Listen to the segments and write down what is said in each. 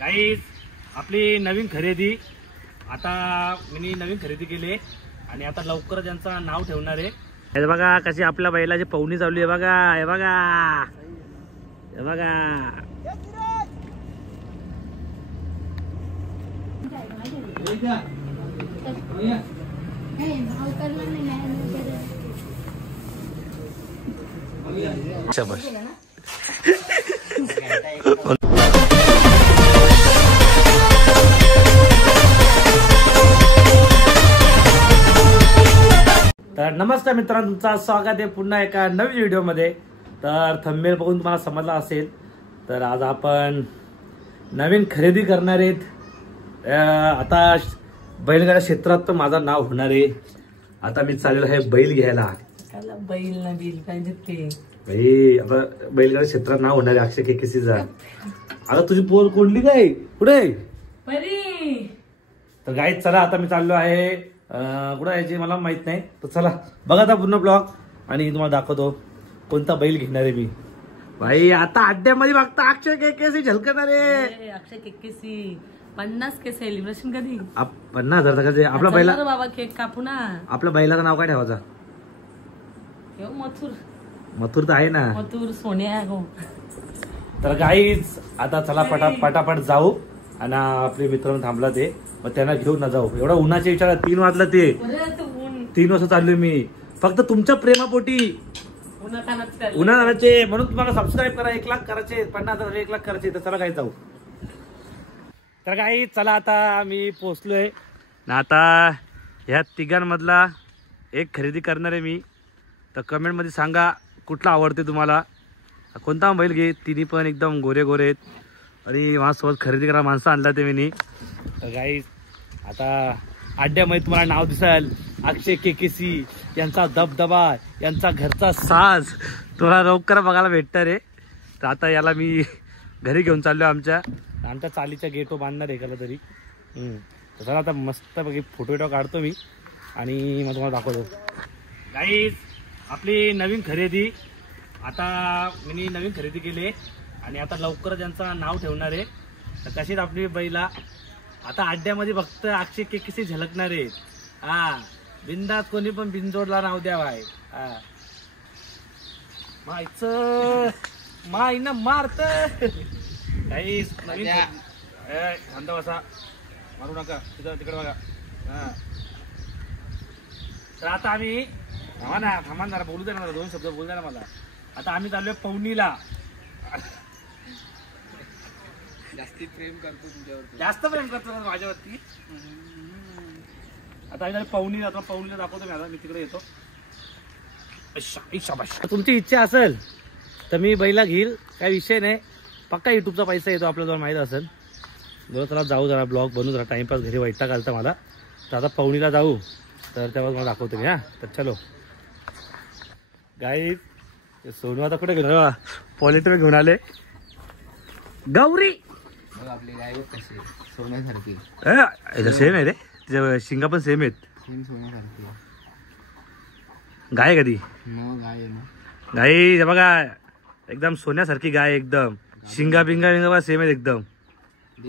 Guys आपली नवीन खरेदी आता मी नवीन खरेदी केली आणि आता लवकरच यांचं नाव ठेवणार आहे। हे बघा कशी आपल्या बैलाची पवनी चालली आहे बघा, हे बघा हे बघा। शाबाश। तर नमस्कार मित्रांनो, तुमचं स्वागत आहे पुन्हा एका नवीन व्हिडिओमध्ये। तर थंबनेल बघून तुम्हाला समजलं असेल, तर आज आपण नवीन खरेदी करणार आहेत। आता बैलगाडा क्षेत्रात तर माझं नाव होणार आहे। आता मी चाललेलो आहे बैल घ्यायला। बैल ना बिल पाहिजे ते भाई, आता बैलगाडा क्षेत्रात नाव होणार आहे अक्षय केकेसीचा। आता तुझी पोर कोणली काय कुठे? तर गाईज चला, आता मी चाललो आहे कुठं यायची मला माहित नाही, तर चला बघा आता पूर्ण ब्लॉग आणि तुम्हाला दाखवतो कोणता बैल घेणार आहे मी। भाई आता अड्ड्यामध्ये बघता अक्षय केकेसी झलकणार आहे। अक्षय केकेसी 50 के सेलिब्रेशन कधी 50,000 का? आपला बैला बाबा केक कापू ना। आपल्या बैलाचं नाव काय ठेवायचं? मथुर मथुर तर आहे ना, मथुर सोन्या गो। तर गाईज आता चला पटापट जाऊ आणि आपले मित्र थांबला ते, मग त्यांना घेऊन ना जाऊ। एवढा उन्हाच्या विचारात 3 वाजला, ते 3 वाजता चाललोय मी फक्त तुमच्या प्रेमापोटी। उन्हाळ्याचे म्हणून तुम्हाला सबस्क्राईब करा, 1 लाख करायचे, 50,000 1 लाख करायचे। तर चला काय जाऊ। तर काही चला आता मी पोचलोय ना। आता ह्या तिघांमधला एक खरेदी करणार आहे मी। तर कमेंट मध्ये सांगा कुठला आवडते तुम्हाला, कोणता बैल घे। तिन्ही पण एकदम गोरे गोरे आहेत आणि माझ्यासोबत खरेदी करा माणसं आणला ते मी। तर गाईज आता अड्ड्यामध्ये तुम्हाला नाव दिसेल अक्षय केकेसी, यांचा दबदबा, यांचा घरचा साज तुम्हाला लवकर बघायला भेटणार आहे। तर आता याला मी घरी घेऊन चाललो आमच्या चालीच्या गेटो बांधणार आहे एकाला तरी। तर आता मस्त बघी फोटो काढतो मी आणि मग तुम्हाला दाखवतो। गाईज आपली नवीन खरेदी आता मी नवीन खरेदी केली आणि आता लवकरच यांचं नाव ठेवणार आहे। तर कशीच आपली बैला आता अड्ड्यामध्ये फक्त अक्षय केकेसी झलकणार आहेत। हा, बिंदात कोणी पण बिनजोडला नाव द्यावाय। हा, माईनं मारत काही नवीन धंदा बसा, मारू नका तिकडे बघा। हा, तर आता आम्ही थांबा जरा बोलू द्या ना, 2 शब्द बोलू द्या ना मला। आता आम्ही चाललोय पवनीला। जास्त प्रेम करतो ना माझ्यावरती। आता आम्ही पवनीला दाखवतो मी। आता मी तिकडे येतो। शाबाश। तुमची इच्छा असेल तर मी बैला घेईल, काही विषय नाही, पक्का युट्यूबचा पैसा येतो आपल्याला माहित असेल। बरं चला जाऊ, जरा ब्लॉग बनवू, जरा टाइमपास घरी वैताग घालता मला। तर आता पवनीला जाऊ, तर तेव्हा मला दाखवतो मी। हा, तर चलो गाईज। सोनू आता कुठे गेला? पॉलिटर घेऊन आले। गौरी आपली गाय कशी सोन्यासारखी सेम आहे रे, तिच्या शिंगा पण सेम आहेत। सोन्यासारखी गाय कधी गाय ना, गाई बघा एकदम सोन्यासारखी गाय, एकदम शिंगा बिंगा सेम आहेत एकदम।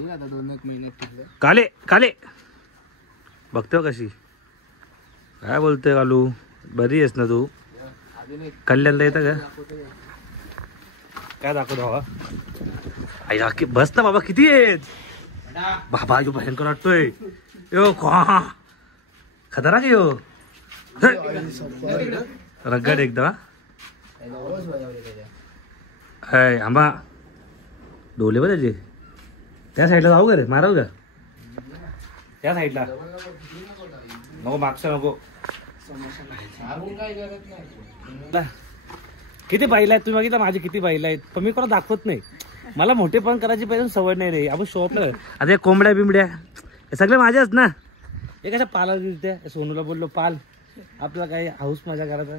आता 2-1 महिन्यात काले काले बघतो कशी, काय बोलतोय कालू? बरी आहेस ना तू? कल्याणला येतं का? काय दाखवतो बाबा? आई बस ना बाबा, किती आहेत बाबा? यो भयंकर वाटतोय यो, खतरा की यो, रगड एकदम। आंबा डोले बघ त्याचे, त्या साईडला जाऊ का रे? माराव का त्या साईडला? नको, मागच्या नको। किती बैल आहेत तुम्ही बघितलं माझे, किती बैल आहेत, पण मी कोणा दाखवत नाही। मला मोठेपण करायची पाहिजे सवय नाही रे। आपण शॉपला आता कोंबड्या बिंबड्या हे सगळे माझ्याच ना। हे कशा पाला दिसत्या? सोनूला बोललो पाल, आपला काही हाऊस मजा करायचा।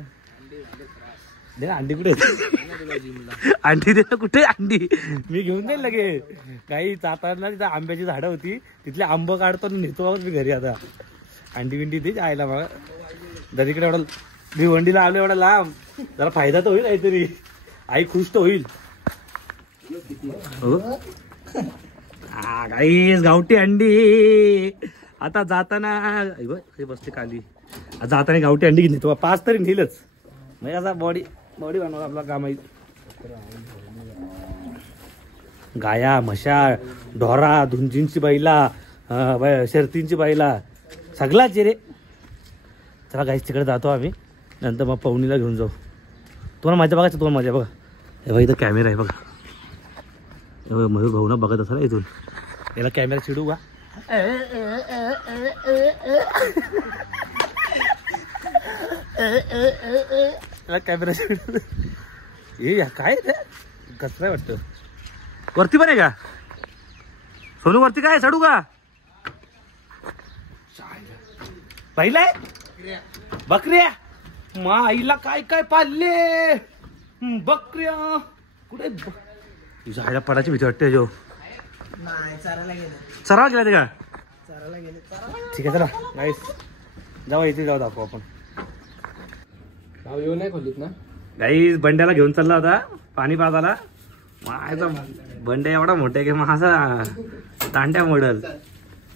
दे ना अंडी, कुठे अंडी? दे ना, कुठे अंडी? मी घेऊन जाईल लगे। काही चातारला तिथं आंब्याची झाडं होती, तिथले आंब काढतो आणि नेतो मी घरी। आता अंडी बिंडी दे आयला मग, दरीकडे एवढा भिवंडीला आलो एवढा लांब, जरा फायदा तर होईल काहीतरी, आई खुश तर होईल। गाईस गावठी अंडी. आता जाताना बसते खाली. जाताना गावठी अंडी घेतली तुम्हाला 5 तरी नेलच. म्हणजे असा बॉडी बनवला आपला काम आहे. गाया म्हशा ढोरा धुंजींची बैला शर्तींची बैला सगळाच रे. चला गाईस तिकडे जातो आम्ही. नंतर मग पवनीला घेऊन जाऊ. तुम्हाला मजा बघायचं. तुम्हाला मजा बघा. हे बघा इथं कॅमेरा आहे बघा. मयूर भाऊना बघत असा ना इथून. याला कॅमेरा चिडू का. याला कॅमेरा चिडू. हे काय रे कसं वाटतं. वरती पण आहे का सोनू. वरती काय चढू का. पहिला आहे बकऱ्या. मा आईला काय काय पाळले बकऱ्या. कुठे झाडा पडायची भीती वाटते. जो चरावा गेला ते का. ठीक आहे चला गाईस जाऊ. इथे जाऊ दाखवू आपण. येऊ नाही खोलीत ना. गाईस बंड्याला घेऊन चालला होता पाणी पाजायला. माझा बंड्या एवढा मोठा आहे की माझा दांड्या मोडल.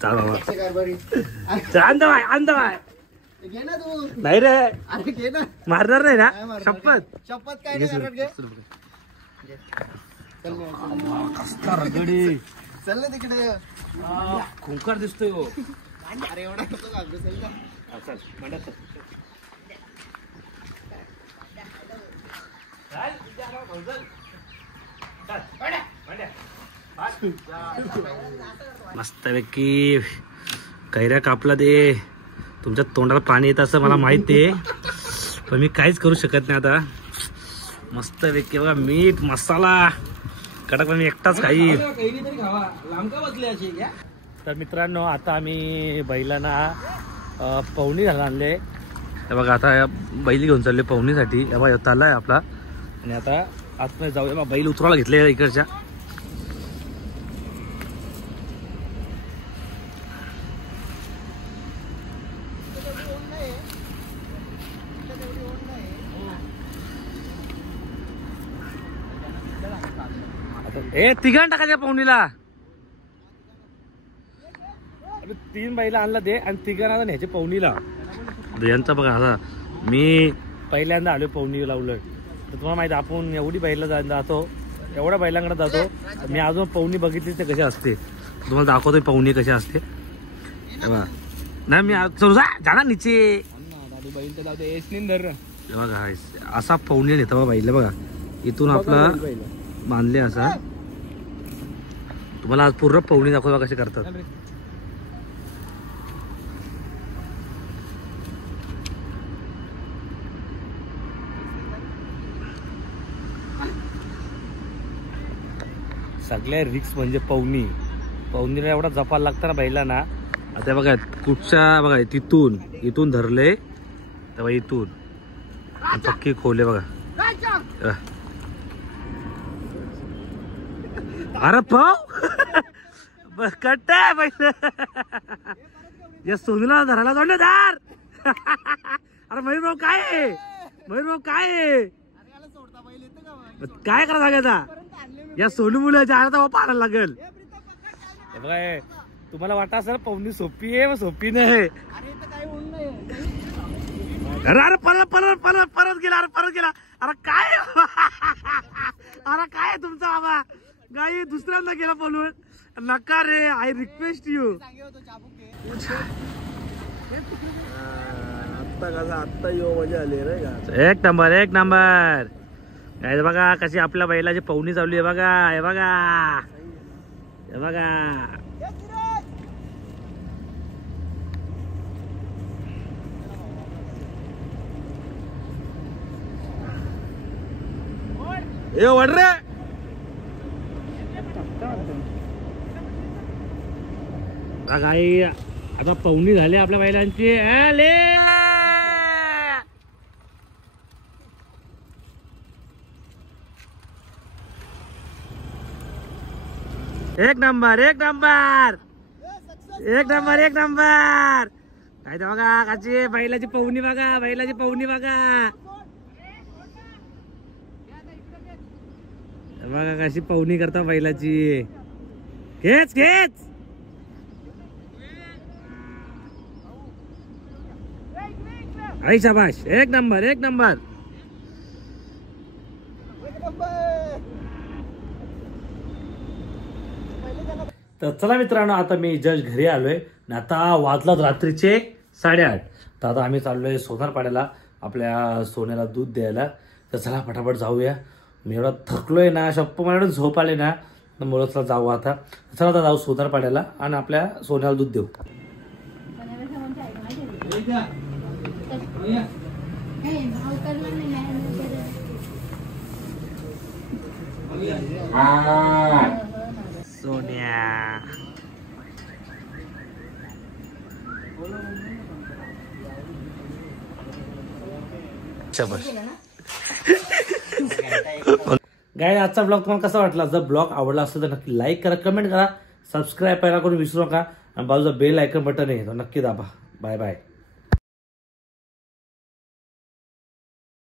चाल बाबा अंधवाय अंधवाय. नाही रे मारणार नाही ना. शपथ काय रगडी चल ना तिकडे. खुंकार दिसतोय. हो अरे एवढा चल बंड्या चल. मस्तपैकी कैऱ्या कापला दे. तुमच्या तोंडाला पाणी येत असं मला माहिती आहे पण मी काहीच करू शकत नाही आता. मस्तपैकी बघा मीठ मसाला कडक. मी एकटाच खाईल. तर मित्रांनो आता आम्ही बैलांना पवनी घालून आणले. हे बघा आता बैल घेऊन चालले पवनीसाठी. हे बघा ताला आहे आपला. आणि आता आतमध्ये जाऊया. बैल उतरायला घेतले इकडच्या. ए तिघांना टाकायच्या पवनीला. 3 बैला आणला दे आणि तिघांना न्यायचे पवनीला. यांचा बघा असा मी पहिल्यांदा आलो पवनीला उलट. तर तुम्हाला माहिती आपण एवढी बैला जातो एवढ्या बैलांकडे जातो. मी अजून पवनी बघितली ते कशी असते. तुम्हाला दाखवतोय पवनी कशी असते. नाही मी जाणार नीचे. बैल तर जाऊ. बघा असा पवनी नेता बघा बैल. बघा इथून आपला बांधले असा. तुम्हाला आज पूर्ण पवनी दाखवा कसे करतात. सगळ्या रिक्स म्हणजे पवनीला एवढा जपायला लागतं ना बैलांना. आता बघा कुठच्या बघा इथून धरले तेव्हा इथून पक्की खोले बघा. अरे पाव कट्ट आहे बैल. या सोनूला धरायला जोडले धार. अरे मयूर भाऊ काय आहे. मयूर भाऊ काय आहे. काय करा सांगायचा. या सोनू मुलाच्या आता पाडायला लागेल. बघा तुम्हाला वाटत असेल पवनी सोपी आहे व सोपी नाही. अरे परत परत परत परत गेला. अरे परत गेला. अरे काय अरे काय तुमचा बाबा. गाई दुसऱ्यांदा गेला पळून. नका रे. I request you. एक नंबर एक नंबर. काय बघा कशी आपल्या बैलाची पवनी चालली आहे बघा. हे बघा हे बघा. ए वड रे. गाई आता पवनी झाली आपल्या बैलांची. एक नंबर एक नंबर एक नंबर एक नंबर. काय तर बघा कशी बैलाची पवनी बघा. बैलाची पवनी बघा. बघा कशी पवनी करता बैलाची. खेच खेच. आई शाबाश, एक नंबर एक नंबर. तर चला मित्रांनो, आता मी जस्ट घरी आलोय आणि आता वाजलात रात्रीचे 8:30. तर आता आम्ही चाललोय सोनारपाड्याला आपल्या सोन्याला दूध द्यायला. तर चला पटापट जाऊया. मी एवढा थकलोय ना, शप्प मला झोप आले ना, तर मुळातला जाऊ आता. चला आता जाऊ सोनारपाड्याला आणि आपल्या सोन्याला दूध देऊ. सोन्या गाय, आजचा ब्लॉग तुम्हाला कसा वाटला? जर ब्लॉग आवडला असेल तर नक्की लाईक करा, कमेंट करा, सबस्क्राईब करायला कोणी विसरू नका आणि बाजूला बेल आयकॉन बटन आहे तो नक्की दाबा. Bye bye.